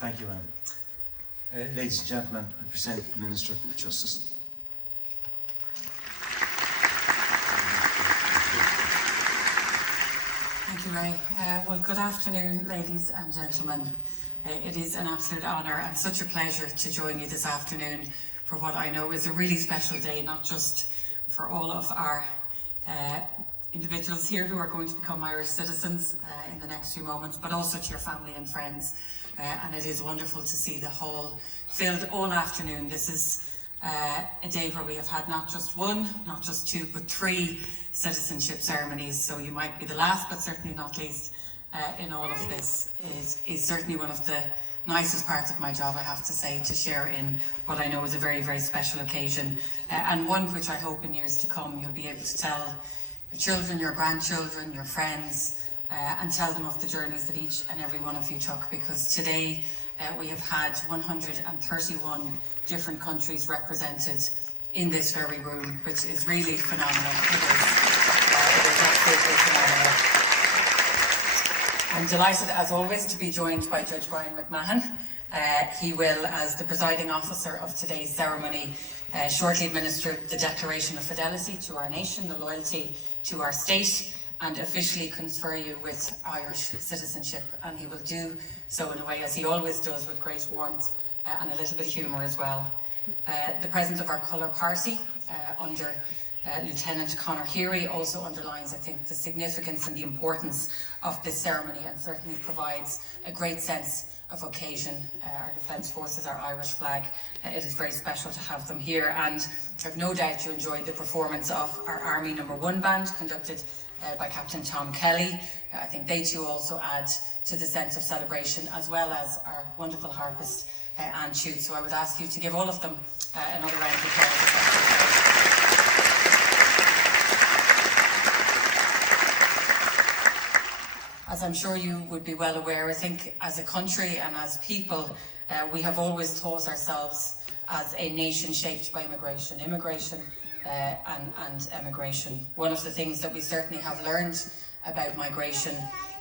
Thank you, Anne. Ladies and gentlemen, I present the Minister for Justice. Thank you, Ray. Well, good afternoon, ladies and gentlemen. It is an absolute honour and such a pleasure to join you this afternoon for what I know is a really special day, not just for all of our individuals here who are going to become Irish citizens in the next few moments, but also to your family and friends. And it is wonderful to see the hall filled all afternoon. This is a day where we have had not just one, not just two, but three citizenship ceremonies. So you might be the last, but certainly not least in all of this. Is certainly one of the nicest parts of my job, I have to say, to share in what I know is a very, very special occasion, and one which I hope in years to come you'll be able to tell your children, your grandchildren, your friends, and tell them of the journeys that each and every one of you took, because today we have had 131 different countries represented in this very room, which is really phenomenal. It is absolutely phenomenal. I'm delighted, as always, to be joined by Judge Brian McMahon. He will, as the presiding officer of today's ceremony, shortly administer the Declaration of Fidelity to our nation, the loyalty to our state, and officially confer you with Irish citizenship. And he will do so in a way, as he always does, with great warmth and a little bit of humour as well. The presence of our colour party under Lieutenant Conor Heery also underlines, I think, the significance and the importance of this ceremony, and certainly provides a great sense of occasion. Our Defence Forces, our Irish flag, it is very special to have them here, and I've no doubt you enjoyed the performance of our Army No. 1 band, conducted by Captain Tom Kelly. I think they too also add to the sense of celebration, as well as our wonderful harpist Anne Chute. So I would ask you to give all of them another round of applause. As I'm sure you would be well aware, I think as a country and as people, we have always thought ourselves as a nation shaped by immigration and emigration. One of the things that we certainly have learned about migration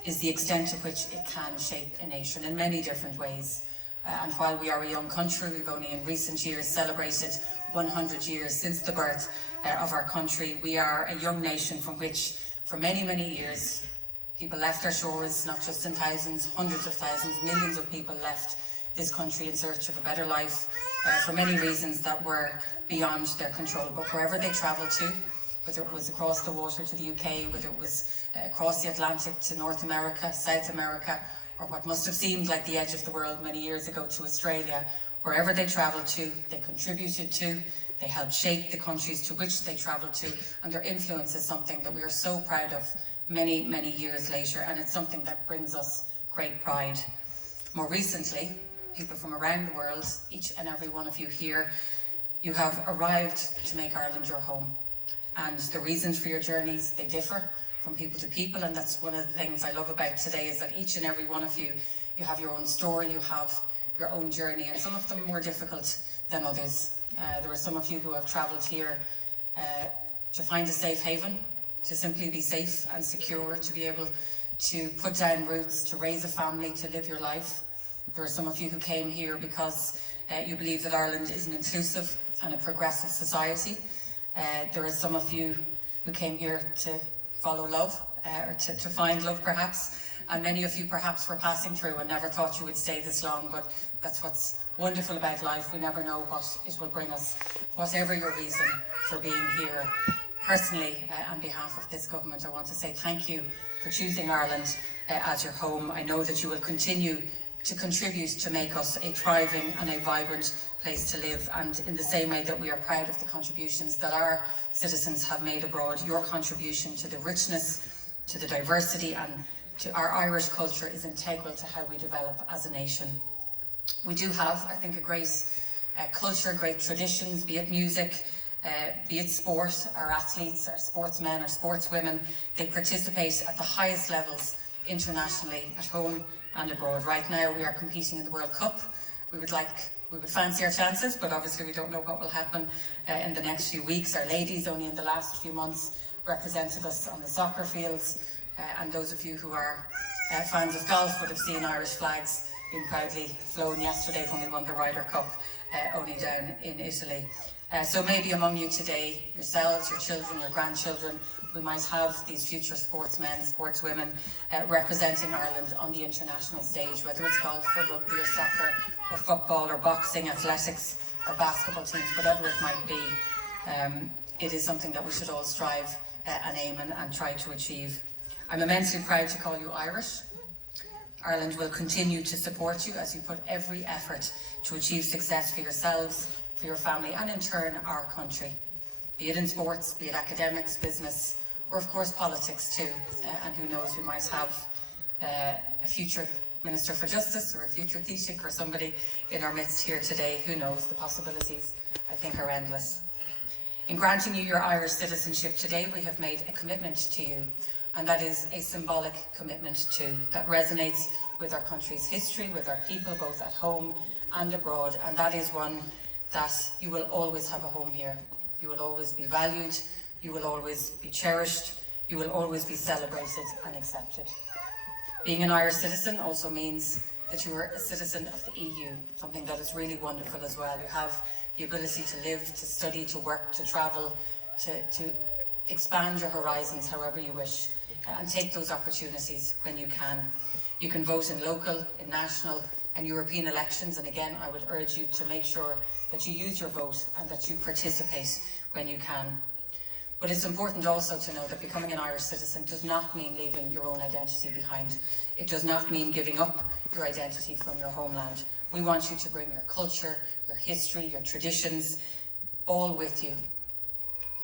is the extent to which it can shape a nation in many different ways. And while we are a young country, we've only in recent years celebrated 100 years since the birth of our country. We are a young nation from which, for many, many years, people left our shores, not just in thousands, hundreds of thousands, millions of people left this country in search of a better life for many reasons that were beyond their control. But wherever they travelled to, whether it was across the water to the UK, whether it was across the Atlantic to North America, South America, or what must have seemed like the edge of the world many years ago to Australia, wherever they travelled to, they contributed to, they helped shape the countries to which they travelled to, and their influence is something that we are so proud of many, many years later, and it's something that brings us great pride. More recently, people from around the world, each and every one of you here, you have arrived to make Ireland your home. And the reasons for your journeys, they differ from people to people, and that's one of the things I love about today, is that each and every one of you, you have your own story, you have your own journey, and some of them more difficult than others. There are some of you who have travelled here to find a safe haven, to simply be safe and secure, to be able to put down roots, to raise a family, to live your life. There are some of you who came here because you believe that Ireland is an inclusive and a progressive society. There are some of you who came here to follow love, or to find love perhaps, and many of you perhaps were passing through and never thought you would stay this long, but that's what's wonderful about life. We never know what it will bring us, whatever your reason for being here. Personally, on behalf of this government, I want to say thank you for choosing Ireland as your home. I know that you will continue to contribute to make us a thriving and a vibrant place to live, and in the same way that we are proud of the contributions that our citizens have made abroad, your contribution to the richness, to the diversity and to our Irish culture is integral to how we develop as a nation. We do have, I think, a great culture, great traditions, be it music, be it sport. Our athletes, our sportsmen, our sportswomen, they participate at the highest levels internationally, at home and abroad. Right now we are competing in the World Cup. We would fancy our chances, but obviously we don't know what will happen in the next few weeks. Our ladies, only in the last few months, represented us on the soccer fields, and those of you who are fans of golf would have seen Irish flags being proudly flown yesterday when we won the Ryder Cup, only down in Italy. So maybe among you today, yourselves, your children, your grandchildren, we might have these future sportsmen, sportswomen representing Ireland on the international stage, whether it's golf or rugby or soccer or football or boxing, athletics or basketball teams, whatever it might be. It is something that we should all strive and aim and try to achieve. I'm immensely proud to call you Irish. Ireland will continue to support you as you put every effort to achieve success for yourselves, for your family, and in turn our country. Be it in sports, be it academics, business, or of course politics too. And who knows, we might have a future Minister for Justice or a future Taoiseach or somebody in our midst here today. Who knows, the possibilities I think are endless. In granting you your Irish citizenship today, we have made a commitment to you, and that is a symbolic commitment too, that resonates with our country's history, with our people, both at home and abroad, and that is one that you will always have a home here. You will always be valued, you will always be cherished, you will always be celebrated and accepted. Being an Irish citizen also means that you are a citizen of the EU, something that is really wonderful as well. You have the ability to live, to study, to work, to travel, to expand your horizons however you wish, and take those opportunities when you can. You can vote in local, in national and European elections, and again I would urge you to make sure that you use your vote and that you participate when you can. But it's important also to know that becoming an Irish citizen does not mean leaving your own identity behind. It does not mean giving up your identity from your homeland. We want you to bring your culture, your history, your traditions, all with you.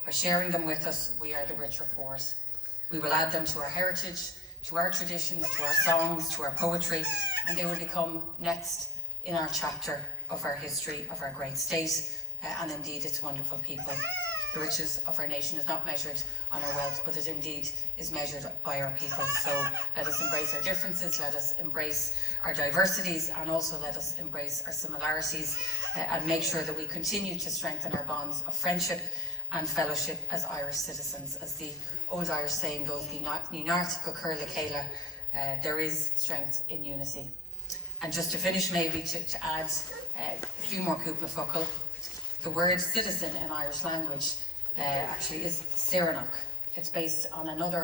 By sharing them with us, we are the richer for it. We will add them to our heritage, to our traditions, to our songs, to our poetry, and they will become next in our chapter of our history, of our great state, and indeed its wonderful people. The riches of our nation is not measured on our wealth, but it indeed is measured by our people. So let us embrace our differences, let us embrace our diversities, and also let us embrace our similarities, and make sure that we continue to strengthen our bonds of friendship and fellowship as Irish citizens. As the old Irish saying goes, Ninart go cur le céile, there is strength in unity. And just to finish, maybe to add a few more cúpla focal, the word citizen in Irish language actually is Serenach. It's based on another